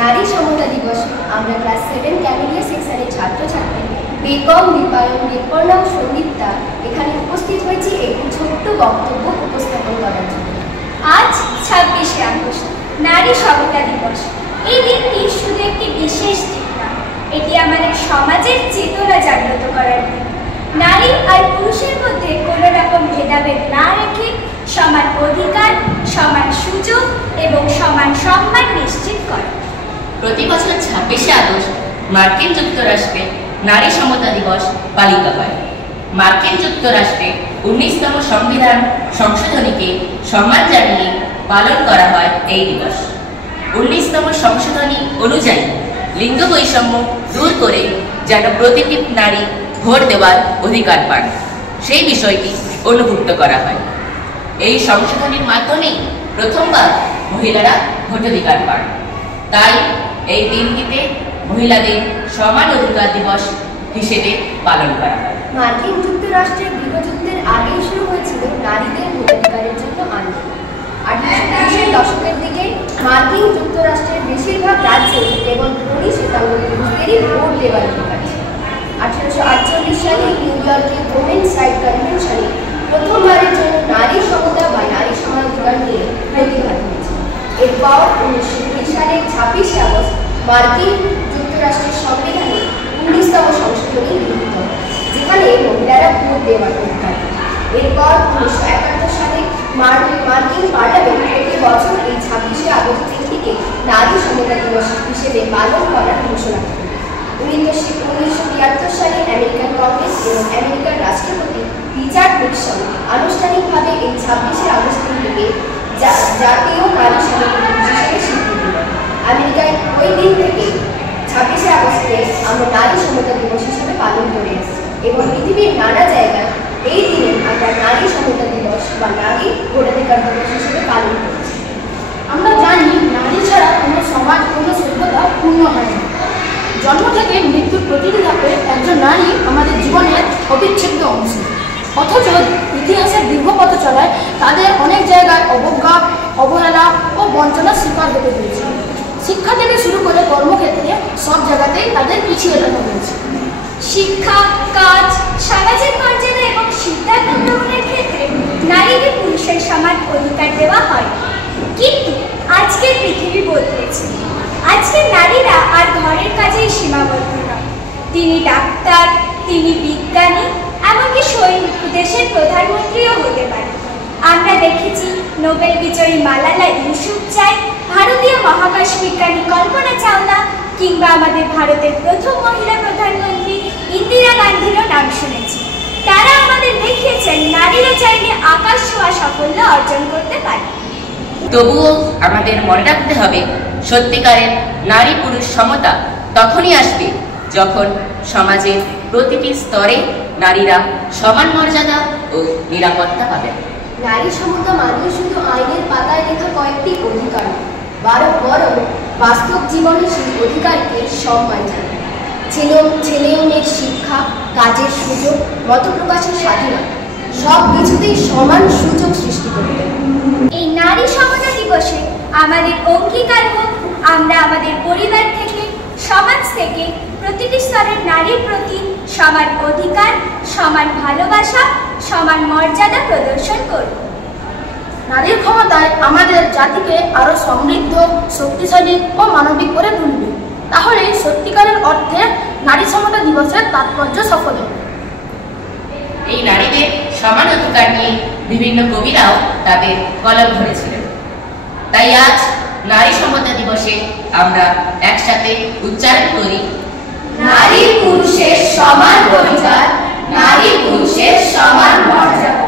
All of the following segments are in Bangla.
নারী সমতা দিবসে আমরা ক্লাস 7 ক্যামেলিয়া সেকশনের ছাত্রছাত্রী বেগম, বিপায়ন, রেপর্ণা ও সন্দীপ্তা এখানে উপস্থিত হয়েছি একটি ছোট্ট বক্তব্য উপস্থাপন করার জন্য। আজ 26শে আগস্ট, নারী সমতা দিবস। এই দিনটি শুধু একটি বিশেষ দিন না, এটি আমাদের সমাজের চেতনা জাগ্রত করার দিন। নারী আর পুরুষের মধ্যে কোনো রকম ভেদাভেদ না রেখে সমান অধিকার, সমান সুযোগ এবং সমান সম্মান নিশ্চিত করে। প্রতি বছর 26শে আগস্ট মার্কিন যুক্তরাষ্ট্রে নারী সমতা দিবস পালিত হয়। মার্কিন যুক্তরাষ্ট্রে 19তম সংবিধান সংশোধনীকে সম্মান জানিয়ে পালন করা হয় এই দিবস। 19তম সংশোধনী অনুযায়ী লিঙ্গ বৈষম্য দূর করে যেন প্রতিটি নারী ভোট দেওয়ার অধিকার পান, সেই বিষয়টি অনুভূত করা হয়। এই সংশোধনীর মাধ্যমেই প্রথমবার মহিলারা ভোটাধিকার পান। তাই এই দিনটিতে মহিলাদের সমান অধিকার দিবস হিসেবে পালন করা হয়। মার্কিন যুক্তরাষ্ট্রের গৃহযুদ্ধের আগেই শুরু হয়েছিল নারীদের ভোটাধিকারের জন্য আন্দোলন। 1830-এর দশকের দিকে মার্কিন যুক্তরাষ্ট্রের বেশিরভাগ রাজ্যে কেবল ধনী শ্বেতাঙ্গ পুরুষদেরই ভোট দেওয়ার অধিকার ছিল। 1848 সালে নিউ ইয়র্কে ওমেন্স রাইট কনভেনশনে প্রথমবারের জন্য নারী সমতা বা নারী সমানাধিকার নিয়ে প্রতিবাদ হয়েছে। এরপর 1920 সালের 26শে আগস্ট মার্কিন যুক্তরাষ্ট্রের সংবিধানে 19তম সংশোধনী গৃহীত হয়, যেখানে মহিলারা ভোট দেওয়ার অধিকার। এরপর 1971 সালে মার্কিন পার্লামেন্ট প্রতি বছর এই 26শে আগস্ট দিনটিকে নারী সমতা দিবস হিসেবে পালন করার ঘোষণা করে। 1973 সালে আমেরিকান কংগ্রেস এবং আমেরিকার রাষ্ট্রপতি রিচার্ড নিক্সন আনুষ্ঠানিকভাবে এই 26শে আগস্ট দিনটিকে জাতীয় নারী সমতা দিবস হিসেবে স্বীকৃতি দেন। আমেরিকায় ওই দিন থেকে 26শে আগস্টে আমরা নারী সমতা দিবস হিসেবে পালন করে এসেছি এবং পৃথিবীর নানা জায়গায় এই দিনে আমরা নারী সমতা দিবস বা নারী ভোটাধিকার দিবস হিসেবে পালন করছি। আমরা জানি নারী ছাড়া কোনো সমাজ, কোনো সভ্যতা পূর্ণ হয় না। জন্ম থেকে মৃত্যুর প্রতিটি ধাপে একজন নারী আমাদের জীবনের অবিচ্ছেদ্য অংশ। অথচ ইতিহাসের দীর্ঘ পথ চলায় তাদের অনেক জায়গায় অবজ্ঞা, অবহেলা ও বঞ্চনার শিকার হতে হয়েছে। শিক্ষা থেকে শুরু করে কর্মক্ষেত্রে সব জায়গাতেই তাদের পিছিয়ে রাখা হয়েছে। শিক্ষা, কাজ, সামাজিক মর্যাদা এবং সিদ্ধান্ত গ্রহণের ক্ষেত্রে নারীদের পুরুষের সমান অধিকার দেওয়া হয়। কিন্তু আজকের পৃথিবী বদলেছে। আজকের নারীরা আর ঘরের কাজেই সীমাবদ্ধ নয়। তিনি ডাক্তার, তিনি বিজ্ঞানী, এমনকি দেশের প্রধানমন্ত্রীও হতে পারে। আমরা দেখেছি নোবেল বিজয়ী মালালা ইউসুফজাই, ভারতীয় মহাকাশ বিজ্ঞানী কল্পনা চাওলা কিংবা আমাদের ভারতের প্রথম মহিলা প্রধানমন্ত্রী ইন্দিরা গান্ধীরও নাম শুনেছি। তারা আমাদের দেখিয়েছেন নারীরা চাইলে আকাশ ছোঁয়া সাফল্য অর্জন করতে পারে। তবুও আমাদের মনে রাখতে হবে, সত্যিকারের নারী পুরুষ সমতা তখনই আসবে যখন সমাজের প্রতিটি স্তরে নারীরা সমান মর্যাদা ও নিরাপত্তা পাবে। নারী সমতা মানে শুধু আইনের পাতায় লেখা কয়েকটি অধিকার, বরং বাস্তব জীবনে সেই অধিকারকে সম্মান জানায়। ছেলে ও মেয়ের শিক্ষা, কাজের সুযোগ, মত প্রকাশের স্বাধীনতা সব কিছুতেই সমান সুযোগ সৃষ্টি করতে হবে। এই নারী সমতা দিবসে আমাদের অঙ্গীকার হোক, আমরা আমাদের পরিবার থেকে, সমাজ থেকে প্রতিটি স্তরের নারীর প্রতি সমান অধিকার, সমান ভালোবাসা, সমান মর্যাদা প্রদর্শন করব। নারীর ক্ষমতায় আমাদের জাতিকে আরো সমৃদ্ধ, শক্তিশালী ও মানবিক করে তুলবে। তাহলে সত্যিকারের অর্থে নারী সমতা দিবসের তাৎপর্য সফল হবে। এই নারীদের সমান অধিকার নিয়ে বিভিন্ন কবিরাও তাদের কলম ধরেছিলেন। তাই আজ নারী সমতা দিবসে আমরা একসাথে উচ্চারণ করি, নারী পুরুষের সমান অধিকার, নারী পুরুষের সমান মর্যাদা।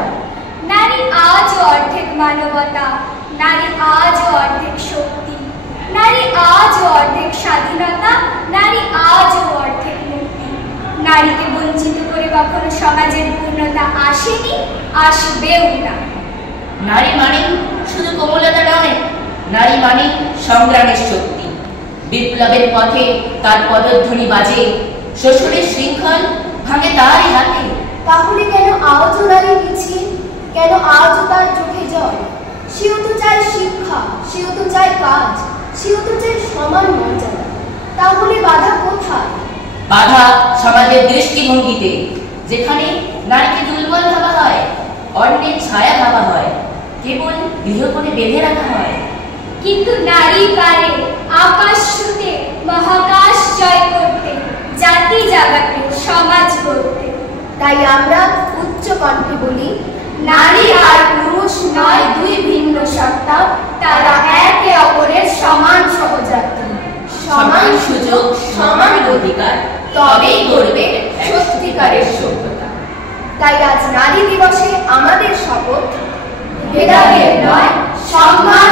নারী আজও অর্ধেক মানবতা, নারী আজও অর্ধেক শক্তি, নারী আজও অর্ধেক স্বাধীনতা, নারী আজও অর্ধেক মুক্তি। নারীকে বঞ্চিত করে কখনো সমাজের পূর্ণতা আসেনি, আসবেও না। নারী মানে শুধু কোমলতা নয়, নারী মানে সংগ্রামের শক্তি। বিপ্লবের পথে তার পদধ্বনি বাজে, শ্বশুরের শৃঙ্খল ভাঙে তারই হাতে। তাহলে কেন আজও নারী মিছিল, কেন আজও তার চোখে জল? সেও তো চায় শিক্ষা, সেও তো চায় কাজ, সেও তো চাই সমান মর্যাদা। তাহলে বাধা কোথায়? বাধা সমাজের দৃষ্টিভঙ্গিতে, যেখানে নারীকে দুর্বল ভাবা হয়, অন্যের ছায়া ভাবা হয়, কেবল গৃহকোণে বেঁধে রাখা হয়। কিন্তু নারী পারে আকাশ ছুঁতে, মহাকাশ জয় করতে, জাতি জাগাতে, সমাজ গড়তে। তাই আমরা উচ্চ কণ্ঠে বলি, নারী আর পুরুষ নয় দুই ভিন্ন সত্তা, তারা একে অপরের সমান সহযাত্রী। সমান সুযোগ, সমান অধিকার, তবেই গড়বে সত্যিকারের সভ্যতা। তাই আজ নারী দিবসে আমাদের শপথ, ভেদাভেদ নয়, সম্মান